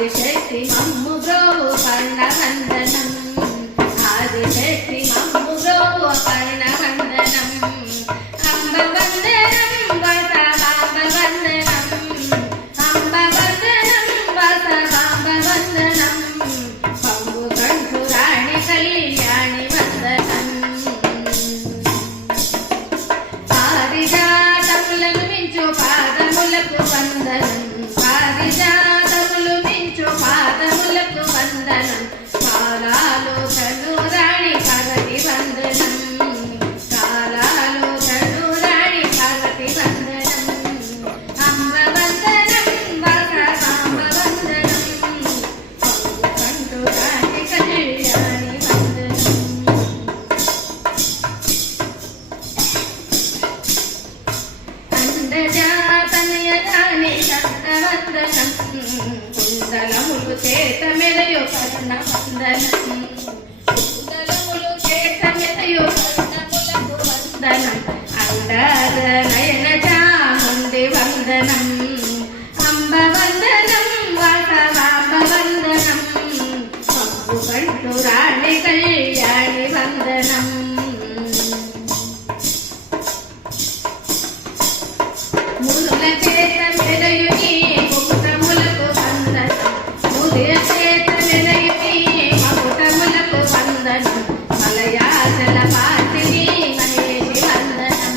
ఆదిశక్తి మమ్ము బ్రోవు కర్ణవందనం ఆదిశక్తి మమ్ము బ్రోవు కర్ణవందనం అంబ వందనం వసవాంబ వందనం అంబ వందనం వసవాంబ వందనం పంబు కంఠు రాణి కళ్యాణి వందనం పారిజాతములను మించు పాదములకు వందనం పారిజాతములు మించు పాదములకు వందనం కాలాలు కను రాణి పగటి వందనం కాలాలు కను రాణి పగటి వందనం అంబ వందనం వసవాంబ వందనం పంబు కంఠు రాణి కళ్యాణి వందనం అండజాతనయదాని దండవందనం కుండలములు చేత మెరయు కర్ణవందనం కుండలములు చేత మెరయు కర్ణములకు వందనం అండద నయన చాముండి వందనం అంబ వందనం వసవాంబ వందనం పంబు కంఠు రాణి కళ్యాణి వందనం మునుల చేత మెరయు నీ ముకుటములకు వందనం మునుల చేత మెరయు నీ మకుటములకు వందనం మలయాచల వాసిని మహేషి వందనం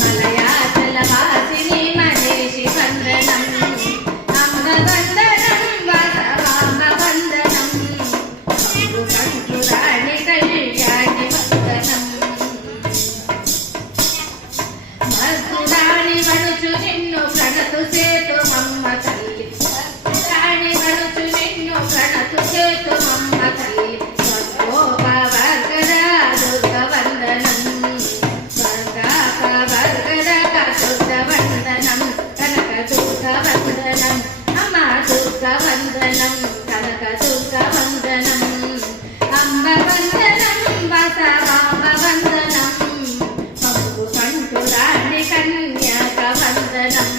మలయాచల వాసిని మహేషి వందనం అంబ వందనం వసవాంబ వందనం పంబు కంఠు రాణి కళ్యాణి వందనం మధురాణి వణుచు నిన్ను ప్రణతు సేతు మమ్మ తల్లి మధురాణి వణుచు నిన్ను ప్రణతు సేతు మమ్మ తల్లి స్వర్గోపవర్గద దుర్గ వందనం స్వర్గోపవర్గద దుర్గ వందనం కనక దుర్గ వందనం అమ్మ దుర్గ వందనం కనక దుర్గ వందనం అంబ వందనం వసవాంబ వందనం పంబు కంఠు రాణి కన్యాక వందనం